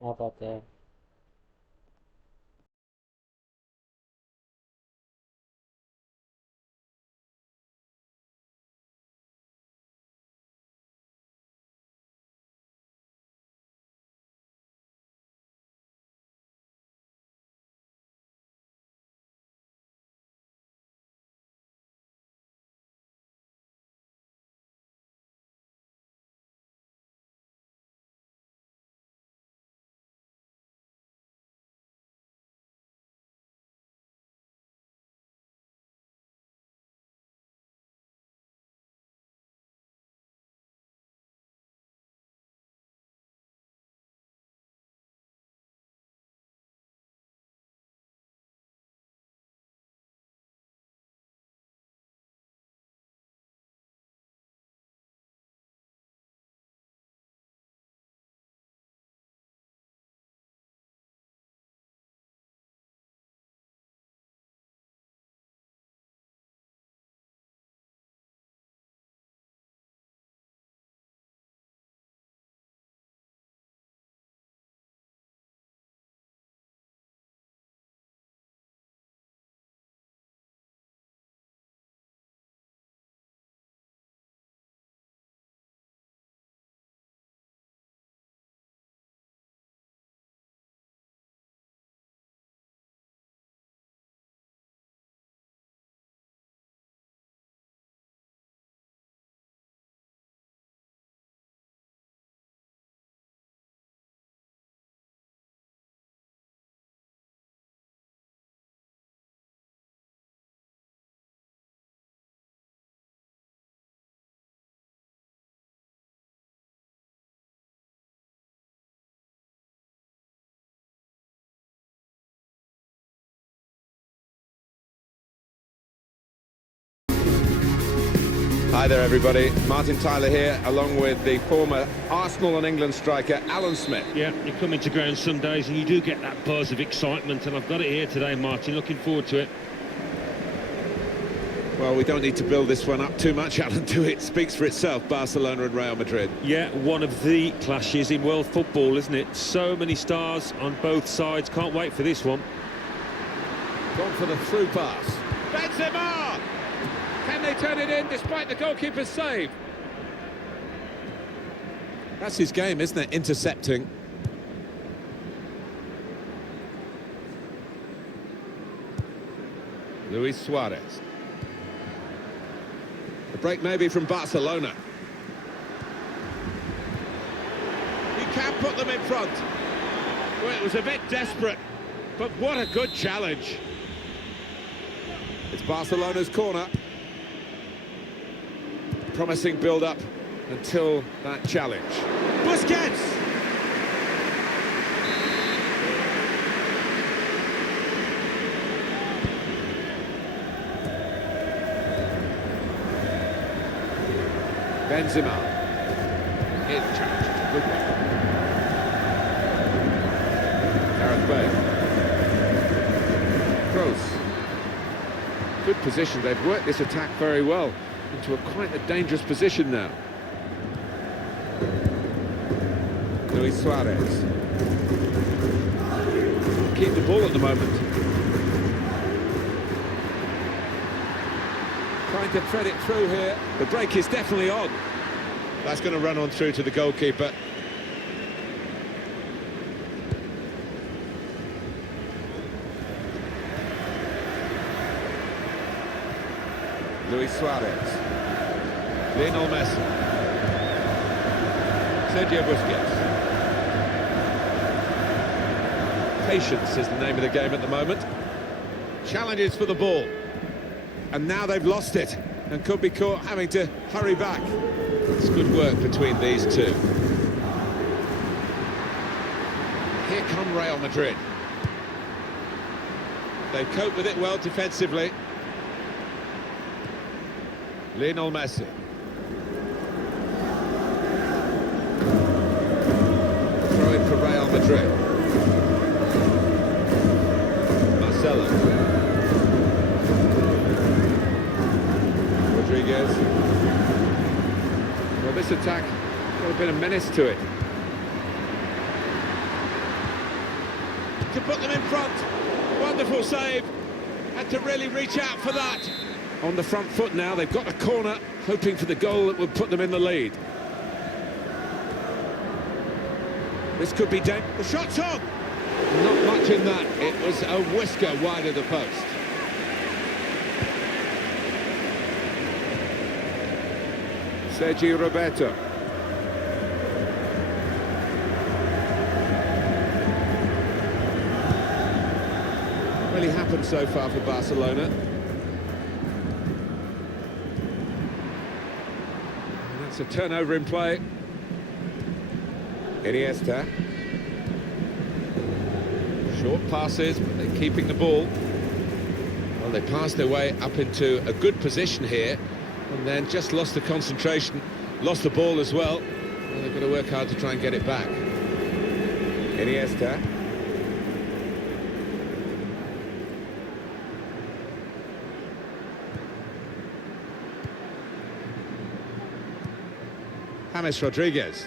How about that? Hi there everybody, Martin Tyler here, along with the former Arsenal and England striker Alan Smith. Yeah, you come into ground Sundays and you do get that buzz of excitement, and I've got it here today, Martin. Looking forward to it. Well, we don't need to build this one up too much, Alan, do it? Speaks for itself, Barcelona and Real Madrid. Yeah, one of the clashes in world football, isn't it? So many stars on both sides. Can't wait for this one. Gone for the through pass. Benzema! Can they turn it in despite the goalkeeper's save? That's his game, isn't it? Intercepting. Luis Suarez. The break maybe from Barcelona. He can put them in front. Well, it was a bit desperate, but what a good challenge. It's Barcelona's corner. Promising build-up until that challenge. Busquets! Benzema. Here's the challenge. Good one. Gareth Bale. Kroos. Good position. They've worked this attack very well into quite a dangerous position now. Luis Suarez. Keep the ball at the moment. Trying to thread it through here. The break is definitely on. That's going to run on through to the goalkeeper. Luis Suarez. Lionel Messi. Sergio Busquets. Patience is the name of the game at the moment. Challenges for the ball. And now they've lost it and could be caught having to hurry back. It's good work between these two. Here come Real Madrid. They cope with it well defensively. Lionel Messi. Throw in for Real Madrid. Marcelo. Rodriguez. Well, this attack got a bit of menace to it. to put them in front. Wonderful save. Had to really reach out for that. On the front foot now, they've got a corner, hoping for the goal that would put them in the lead. This could be dead. The shot's on! Not much in that. It was a whisker wide of the post. Sergi Roberto. Really happened so far for Barcelona. And that's a turnover in play. Iniesta. Short passes, but they're keeping the ball. Well, they passed their way up into a good position here, and then just lost the concentration, lost the ball as well. Well, they've got to work hard to try and get it back. Iniesta. James Rodriguez.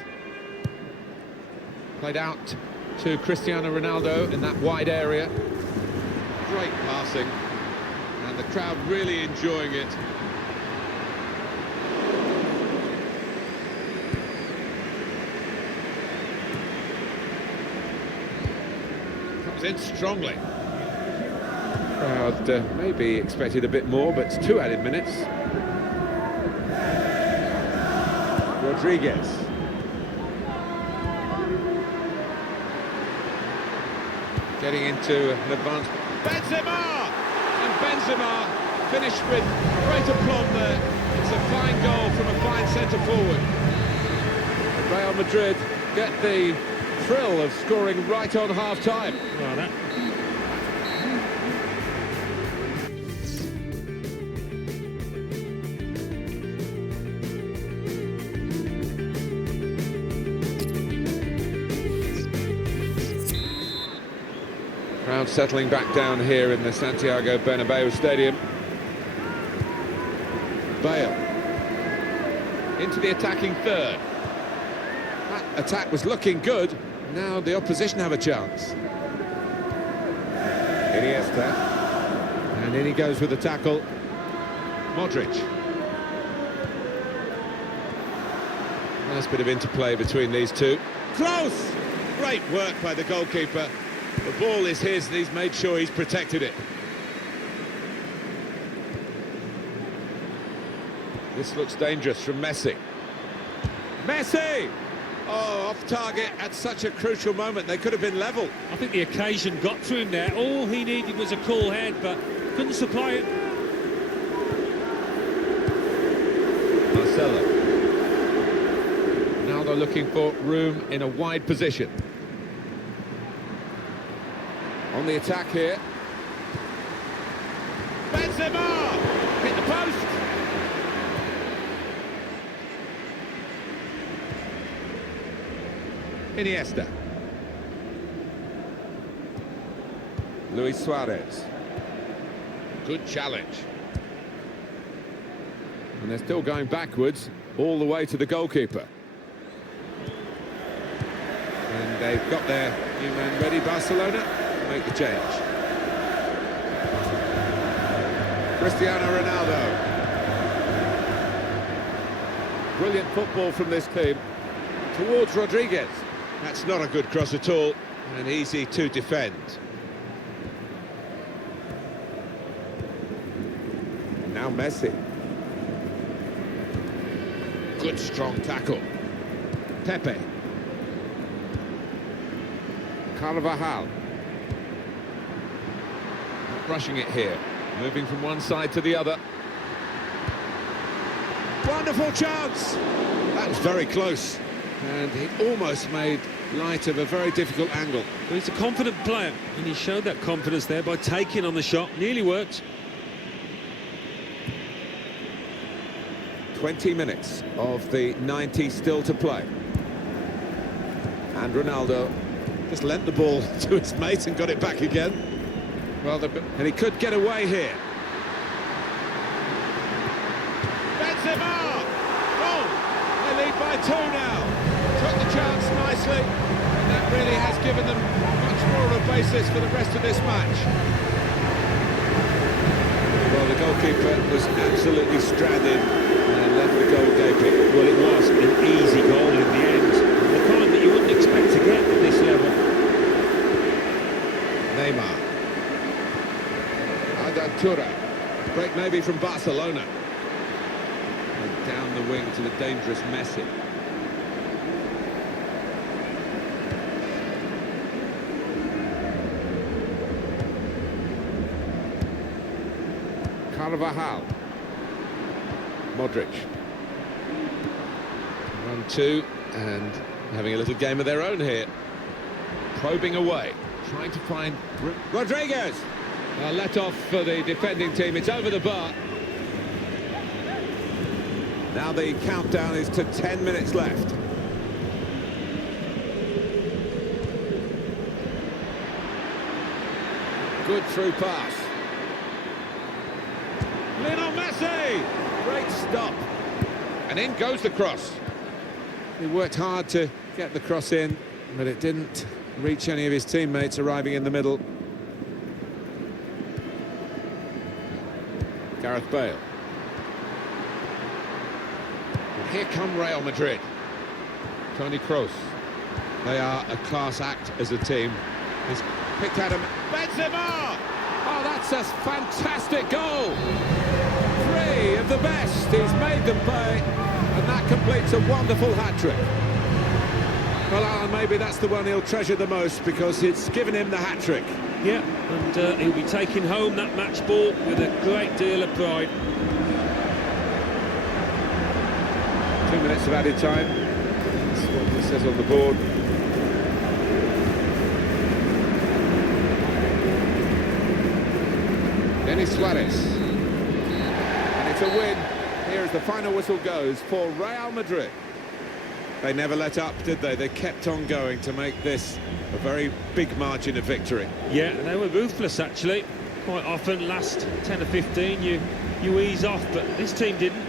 Played out to Cristiano Ronaldo in that wide area. Great passing, and the crowd really enjoying it. Comes in strongly. Crowd maybe expected a bit more, but it's 2 added minutes. Rodriguez. Getting into an advance. Benzema! And Benzema finished with great aplomb there. It's a fine goal from a fine centre-forward. Real Madrid get the thrill of scoring right on half-time. Well, that... Crowd settling back down here in the Santiago Bernabeu Stadium. Bale into the attacking third. That attack was looking good. Now the opposition have a chance. Iniesta. And in he goes with the tackle. Modric. Nice bit of interplay between these two. Close! Great work by the goalkeeper. The ball is his, and he's made sure he's protected it. This looks dangerous from Messi. Messi! Oh, off target at such a crucial moment. They could have been level. I think the occasion got to him there. All he needed was a cool head, but couldn't supply it. Marcelo. Now they're looking for room in a wide position. On the attack here. Benzema! Hit the post! Iniesta. Luis Suarez. Good challenge. And they're still going backwards all the way to the goalkeeper. And they've got their new man ready, Barcelona. Make the change. Cristiano Ronaldo. Brilliant football from this team. Towards Rodriguez. That's not a good cross at all, and easy to defend. Now Messi. Good strong tackle. Pepe. Carvajal. Rushing it here, moving from one side to the other. Wonderful chance! That was very close, and he almost made light of a very difficult angle. But he's a confident player, and he showed that confidence there by taking on the shot. Nearly worked. 20 minutes of the 90 still to play. And Ronaldo just lent the ball to his mate and got it back again. Well, and he could get away here. Benzema! Oh! They lead by 2 now. Took the chance nicely, and that really has given them much more of basis for the rest of this match. Well, the goalkeeper was absolutely stranded and left the goal gaping. Well, it was an easy goal in the end. The kind that you wouldn't expect to get at this level. Neymar. Tura. Break maybe from Barcelona. And down the wing to the dangerous Messi. Carvajal. Modric. 1-2 and having a little game of their own here. Probing away, trying to find Rodriguez. Let off for the defending team. It's over the bar. Now the countdown is to 10 minutes left. Good through pass. Lionel Messi! Great stop. And in goes the cross. He worked hard to get the cross in, but it didn't reach any of his teammates arriving in the middle. Gareth Bale. And here come Real Madrid. Toni Kroos. They are a class act as a team. He's picked at him. Benzema! Oh, that's a fantastic goal! 3 of the best. He's made them pay, and that completes a wonderful hat-trick. Well, Alan, maybe that's the one he'll treasure the most because it's given him the hat-trick. Yeah, and he'll be taking home that match ball with a great deal of pride. 2 minutes of added time. That's what it says on the board. Denis Suarez. And it's a win. Here as the final whistle goes for Real Madrid. They never let up, did they? They kept on going to make this a very big margin of victory. Yeah, they were ruthless, actually. Quite often, last 10 or 15, you ease off, but this team didn't.